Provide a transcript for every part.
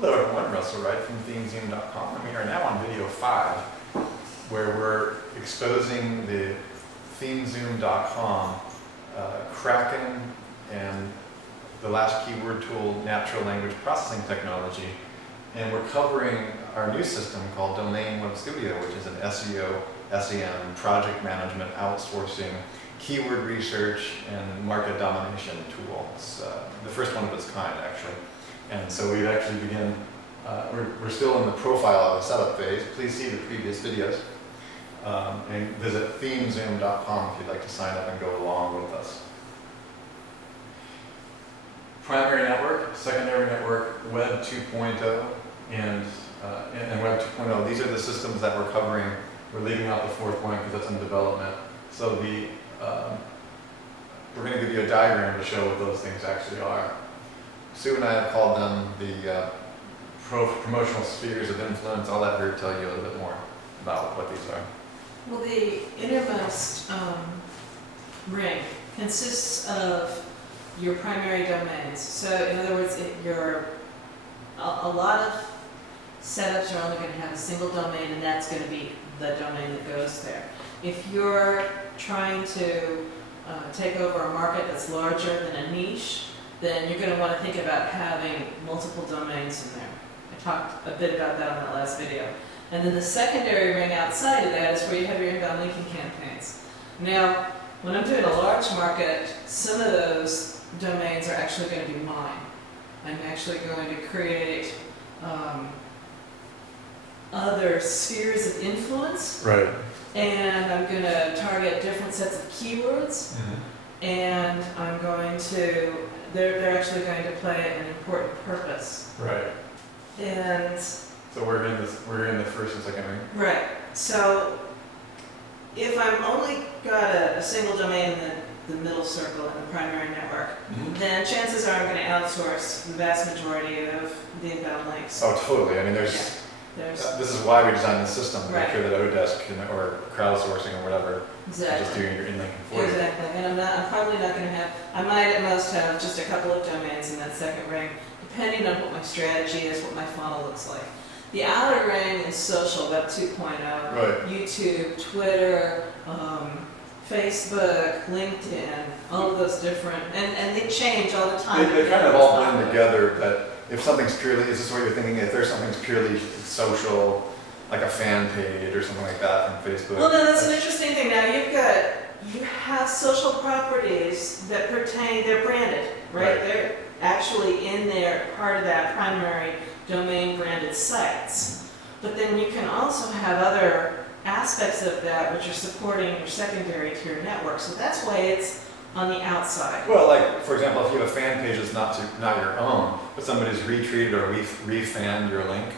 Hello everyone, Russell Wright from themezoom.com, and we are now on video 5, where we're exposing the themezoom.com Kraken and the last keyword tool, natural language processing technology, and we're covering our new system called Domain Web Studio, which is an SEO, SEM, project management, outsourcing, keyword research, and market domination tool. It's the first one of its kind, actually. And so we've actually begun, we're still in the profile of the setup phase. Please see the previous videos. And visit themezoom.com if you'd like to sign up and go along with us. Primary network, secondary network, Web 2.0, and Web 2.0. These are the systems that we're covering. We're leaving out the fourth one because that's in development. So we're going to give you a diagram to show what those things actually are. Sue and I have called them the promotional spheres of influence. I'll let her tell you a little bit more about what these are. Well, the innermost ring consists of your primary domains. So in other words, a lot of setups are only going to have a single domain, and that's going to be the domain that goes there. If you're trying to take over a market that's larger than a niche, then you're going to want to think about having multiple domains in there. I talked a bit about that on that last video. And then the secondary ring outside of that is where you have your inbound linking campaigns. Now, when I'm doing a large market, some of those domains are actually going to be mine. I'm actually going to create other spheres of influence. Right. And I'm going to target different sets of keywords. Mm-hmm. And I'm going to, they're actually going to play an important purpose. Right. And so we're in the first and second ring. Right. So if I'm only got a single domain in the middle circle in the primary network, mm-hmm. then chances are I'm going to outsource the vast majority of the inbound links. Oh, totally. I mean, this is why we designed the system, to make sure that Odesk or crowdsourcing or whatever is just doing your inlinking for you. Exactly. And I'm probably not going to have, I might at most have just a couple of domains in that second ring, depending on what my strategy is, what my funnel looks like. The outer ring is social, Web 2.0, right. YouTube, Twitter, Facebook, LinkedIn, all of those different, and they change all the time. They kind of all blend together, but if something's purely, is this what you're thinking, if there's something's purely social, like a fan page or something like that from Facebook? Well, no, that's an interesting thing. Now you have social properties that pertain, they're branded, right? They're actually in there, part of that primary domain branded sites. But then you can also have other aspects of that which are supporting your secondary tier network. So that's why it's on the outside. Well, like, for example, if you have a fan page that's not your own, but somebody's retweeted or refanned your link,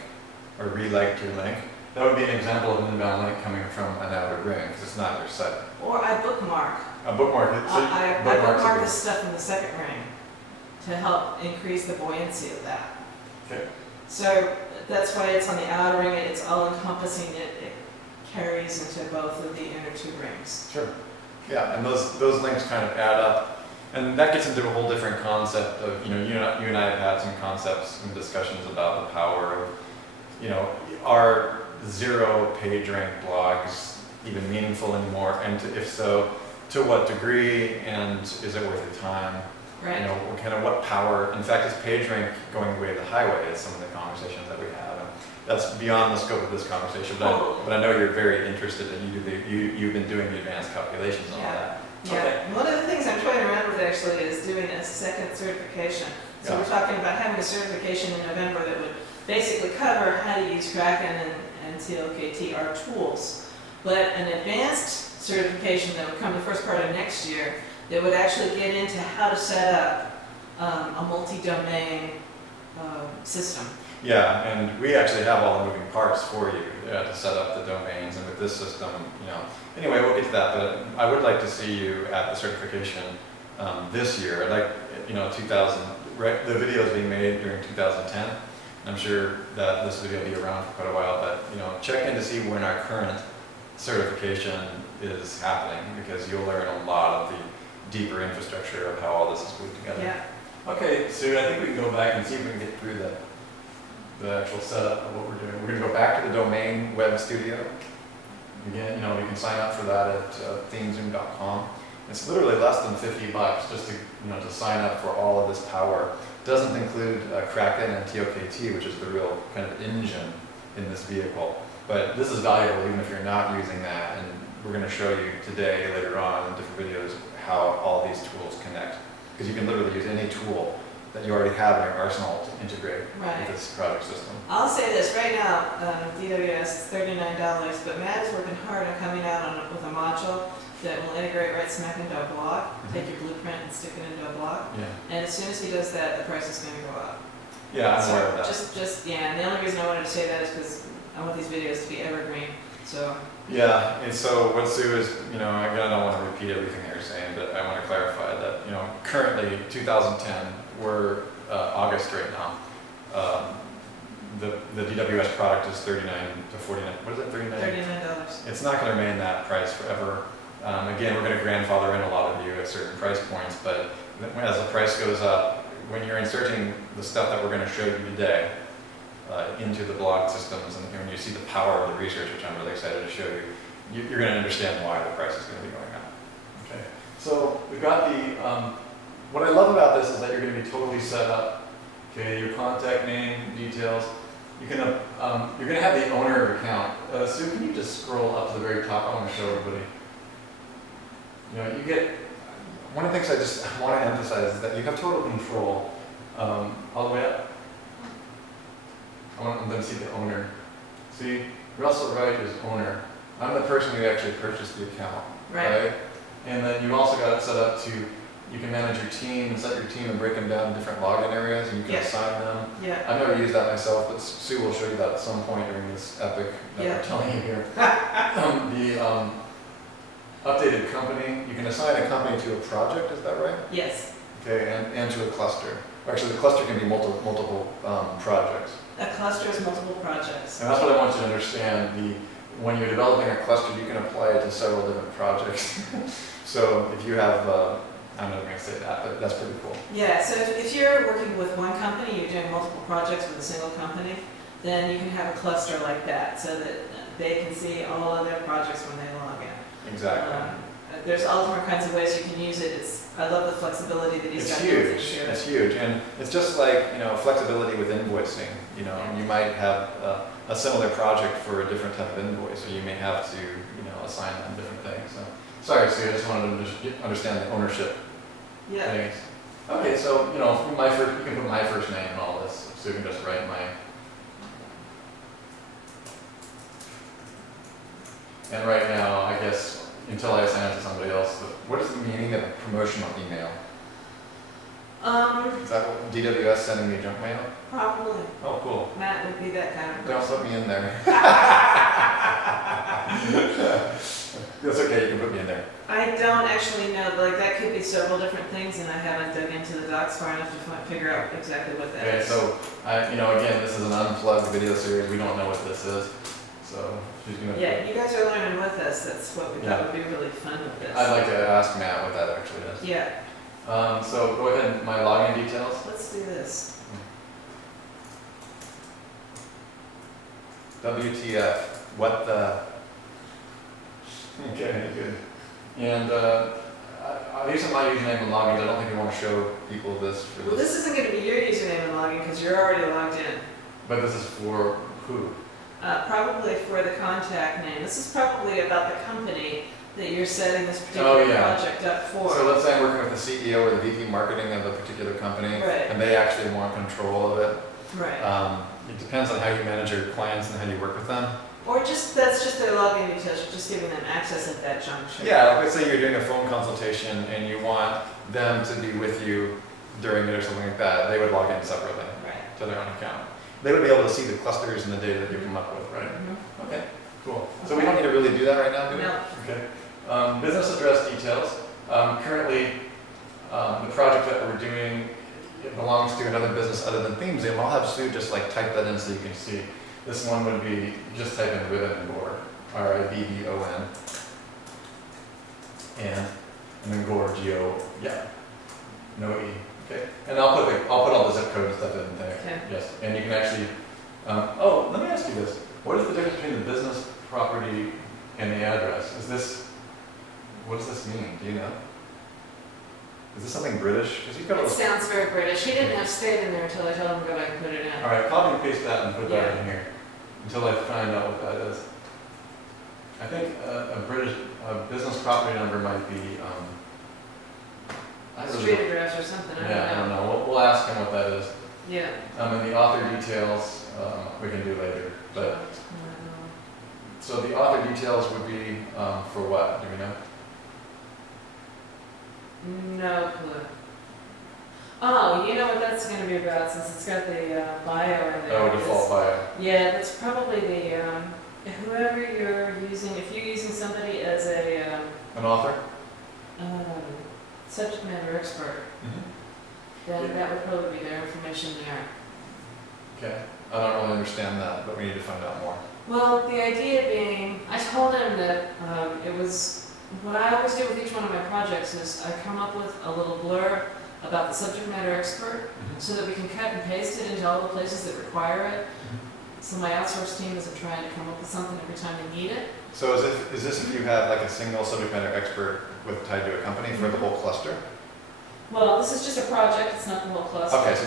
or reliked your link, that would be an example of an inbound link coming from an outer ring, because it's not your site. Or I bookmark. A bookmark. I bookmark this stuff in the second ring to help increase the buoyancy of that. Okay. So that's why it's on the outer ring, it's all encompassing, it carries into both of the inner two rings. Sure. Yeah, and those links kind of add up. And that gets into a whole different concept of, you and I have had some concepts and discussions about the power of, are zero page rank blogs even meaningful anymore? And if so, to what degree, and is it worth your time? Right. What power, in fact, is page rank going the way of the highway is some of the conversations that we have. And that's beyond the scope of this conversation, but I know you're very interested and you've been doing the advanced calculations and all that. Yeah. Okay. One of the things I'm toying around with actually is doing a second certification. So we're talking about having a certification in November that would basically cover how to use Kraken and TLKT, our tools. But an advanced certification that would come the first part of next year that would actually get into how to set up a multi-domain system. Yeah, and we actually have all the moving parts for you to set up the domains, and with this system, Anyway, we'll get to that, but I would like to see you at the certification this year. I'd like, 2000, right? The video is being made during 2010. I'm sure that this video will be around for quite a while, but check in to see when our current certification is happening, because you'll learn a lot of the deeper infrastructure of how all this is glued together. Yeah. Okay, Sue, I think we can go back and see if we can get through the actual setup of what we're doing. We're going to go back to the domain web studio. Again, you know, you can sign up for that at themezoom.com. It's literally less than $50 just to, you know, to sign up for all of this power. It doesn't include Kraken and TOKT, which is the real kind of engine in this vehicle. But this is valuable even if you're not using that. And we're going to show you today, later on in different videos, how all these tools connect. Because you can literally use any tool that you already have in your arsenal to integrate with this project system. I'll say this right now, DWS is $39, but Matt is working hard on coming out with a module that will integrate right smack into a blog, take your blueprint and stick it into a blog. Yeah. And as soon as he does that, the price is going to go up. Yeah, I'm So aware of that. yeah, and the only reason I wanted to say that is because I want these videos to be evergreen, so. Yeah, and so what Sue is, you know, again, I don't want to repeat everything that you're saying, but I want to clarify that, you know, currently 2010, we're August right now. The DWS product is $39 to $49. What is it, $39? $39. It's not going to remain that price forever. Again, we're going to grandfather in a lot of you at certain price points, but as the price goes up, when you're inserting the stuff that we're going to show you today into the blog systems, and when you see the power of the research, which I'm really excited to show you, you're going to understand why the price is going to be going up. Okay. So we've got the. What I love about this is that you're going to be totally set up. Okay, your contact name, details. You're going to have the owner of your account. Sue, can you just scroll up to the very top? I want to show everybody. You know, you get. One of the things I want to emphasize is that you have total control all the way up. I want them to see the owner. See, Russell Wright is owner. I'm the person who actually purchased the account. Right? And then you also got it set up to. You can manage your team and set your team and break them down in different login areas, and you can assign them. Yeah. I've never used that myself, but Sue will show you that at some point during this epic that we're telling you here. The updated company, you can assign a company to a project, is that right? Yes. Okay, and to a cluster. Actually, the cluster can be multiple projects. A cluster is multiple projects. And that's what I want you to understand. When you're developing a cluster, you can apply it to several different projects. So if you have I'm not going to say that, but that's pretty cool. Yeah, so if you're working with one company, you're doing multiple projects with a single company, then you can have a cluster like that so that they can see all of their projects when they log in. Exactly. There's all different kinds of ways you can use it. I love the flexibility that he's got. It's huge. It's huge. And it's just like, you know, flexibility with invoicing. You know, you might have a similar project for a different type of invoice, or you may have to, you know, assign them different things. So, sorry, Sue, I just wanted to just understand the ownership. Yeah. Thanks. Okay, so, you know, you can put my first name in all this, so you can just write my. And right now, I guess, until I assign it to somebody else, what is the meaning of a promotional email? Is that what DWS sending me junk mail? Probably. Oh, cool. Matt would be that kind of person. Don't put me in there. That's okay, you can put me in there. I don't actually know, like that could be several different things, and I haven't dug into the docs far enough to figure out exactly what that is. Okay, so, you know, again, this is an unplugged video series. We don't know what this is. So she's going to... Yeah, you guys are learning with us. That's what we thought would be really fun with this. I'd like to ask Matt what that actually is. Yeah. So go ahead and my login details. Let's do this. WTF. What the... Okay, good. And these are my username and logins. I don't think we want to show people this. Well, this isn't going to be your username and login because you're already logged in. But this is for who? Probably for the contact name. This is probably about the company that you're setting this particular project up for. So let's say I'm working with the CEO or the VP marketing of a particular company, and they actually want control of it. Right. It depends on how you manage your clients and how you work with them. Or that's just their login details, you're just giving them access at that juncture. Yeah, like let's say you're doing a phone consultation and you want them to be with you during it or something like that. They would log in separately to their own account. They would be able to see the clusters and the data that you come up with, right? Mm-hmm. Okay, cool. So we don't need to really do that right now, do we? No. Okay. Business address details. Currently, the project that we're doing belongs to another business other than ThemeZoom. I'll have Sue just like type that in so you can see. This one would be, just type in Ribbon and Gore, R-I-B-B-O-N, and then Gore, G-O, no E, okay? And I'll put all the zip code and stuff in there. Okay. Yes, and you can actually Oh, let me ask you this. What is the difference between the business property and the address? What does this mean? Do you know? Is this something British? Because you've got all It this. sounds very British. He didn't have state in there until I told him to go back and put it in. All right, copy and paste that and put that Yeah. in here until I find out what that is. I think a business property number might be, I really Street don't- address or something, I yeah, I don't don't know. know. We'll ask him what that is. Yeah. And the author details, we can do later. But so the author details would be for what? Do we know? No clue. Oh, you know what that's going to be about since it's got the bio in there. Oh, default bio. Yeah, that's probably the, whoever you're using, if you're using somebody as a An author? subject matter expert, then Yeah. that would probably be their information there. Okay. I don't really understand that, but we need to find out more. Well, the idea being, I told him that it was, what I always do with each one of my projects is I come up with a little blurb about the subject matter expert so that we can cut and paste it into all the places that require it. So my outsource team isn't trying to come up with something every time they need it. So is this if you have like a single subject matter expert tied to a company for the whole cluster? Well, this is just a project, it's not the whole cluster. Okay, so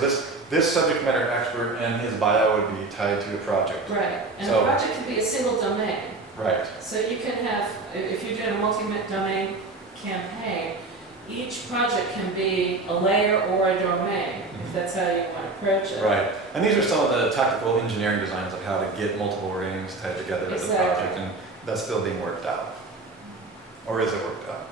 this subject matter expert and his bio would be tied to a project. Right, and So- the project can be a single domain. Right. So you can have, if you're doing a multi-domain campaign, each project can be a layer or a domain, if that's how you want to approach it. Right. And these are some of the technical engineering designs of how to get multiple rings tied together as a Exactly. project, and that's still being worked out. Or is it worked out?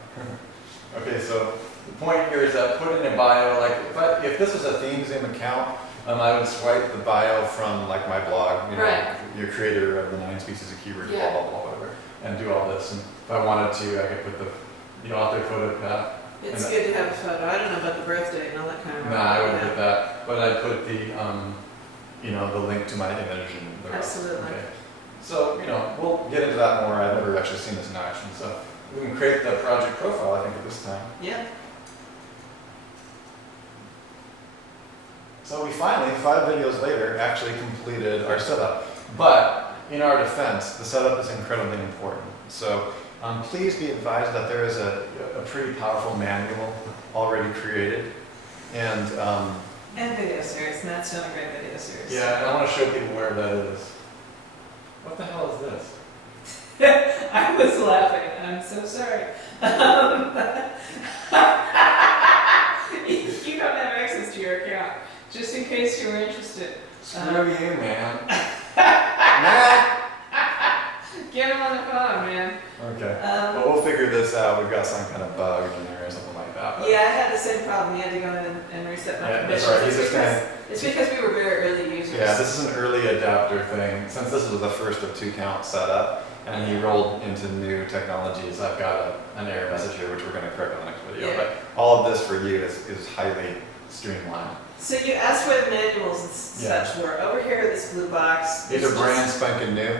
Okay, so the point here is that put in a bio, like if this was a ThemeZoom account, I would swipe the bio from like my blog, you know, Right. your creator of the 9 species of keywords, Yeah. blah, blah, blah, whatever, and do all this. And if I wanted to, I could put the author photo path. It's And good to have a photo. I don't know about the birthday and all that kind of. No, I wouldn't put that, but I'd put the, the link to my image and the rest. Absolutely. Okay. So, we'll get into that more. I've never actually seen this in action, so we can create the project profile, I think, at this time. Yeah. So we finally, 5 videos later, actually completed our setup. But in our defense, the setup is incredibly important. So please be advised that there is a pretty powerful manual already created. And video series. Matt's done a great video series. yeah, and I want to show people where that is. What the hell is this? I was laughing. I'm so sorry. You don't have access to your account, just in case you were interested. Screw you, man. Matt! Get him on the phone, man. Okay. Well, we'll figure this out. We've got some kind of bug in there or something like that. But Yeah, I had the same problem. You had to go in and reset my Yeah, that's permissions. right. He's just gonna. It's because we were very early users. Yeah, this is an early adapter thing. Since this was the first of 2 counts set up, and he rolled into new technologies, I've got an error message here, which we're going to correct in the next video. Yeah. But all of this for you is highly streamlined. So you asked where the manuals and Yeah. such were. Over here, this blue box. These is are brand spanking new.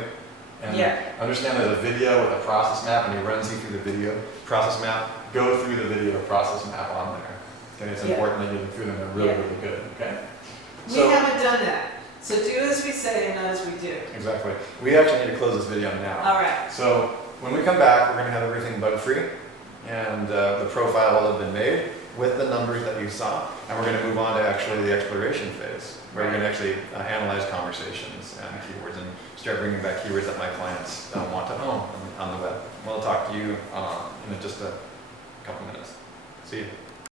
And Yeah. understand there's a video with a process map, and he runs you through the video process map. Go through the video process map on there. Okay, it's Yeah. important that you get through them. They're really, Yeah. really good. Okay. We So haven't done that. So do as we say and not as we do. exactly. We actually need to close this video now. All right. So when we come back, we're going to have everything bug-free, and the profile will have been made with the numbers that you saw, and we're going to move on to actually the exploration phase, where we're going to actually analyze conversations and keywords and start bringing back keywords that my clients want to own on the web. We'll talk to you in just a couple minutes. See you.